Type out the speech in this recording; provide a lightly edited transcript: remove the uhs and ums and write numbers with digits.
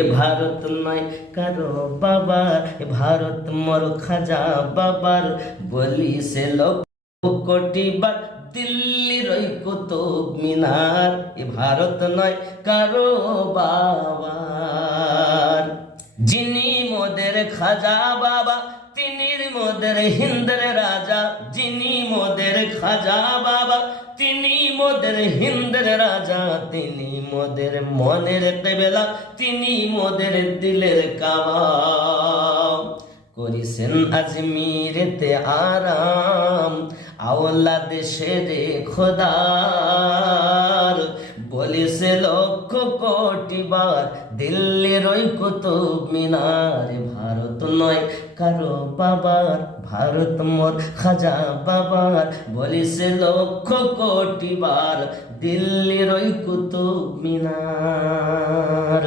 এ ভারত নয় কারো বাবার, এ ভারত মোর খাজা বাবার। বলি সে লক্ষ কোটি বার দিল্লির ওই কুতুব মিনার। এ ভারত নয় কারো বাবার। যিনি মোদের খাজা বাবা তিনি মোদের হিন্দের রাজা। যিনি মোদের খাজা বাবা তিনি মোদের হিন্দের রাজা। তিনি মোদের মনের কেবেলা, তিনি মোদের দিলের কাবা। করিছেন আজমিরেতে আরাম আওলাদ শেরে খোদার। বলিছে লক্ষ কোটি বার দিল্লির ওই কুতুব মিনার। ভারত নয় কারো বাবার, ভারত মোর খাজা বাবার। বলিছে লক্ষ কোটি বার দিল্লির ওই কুতুব মিনার।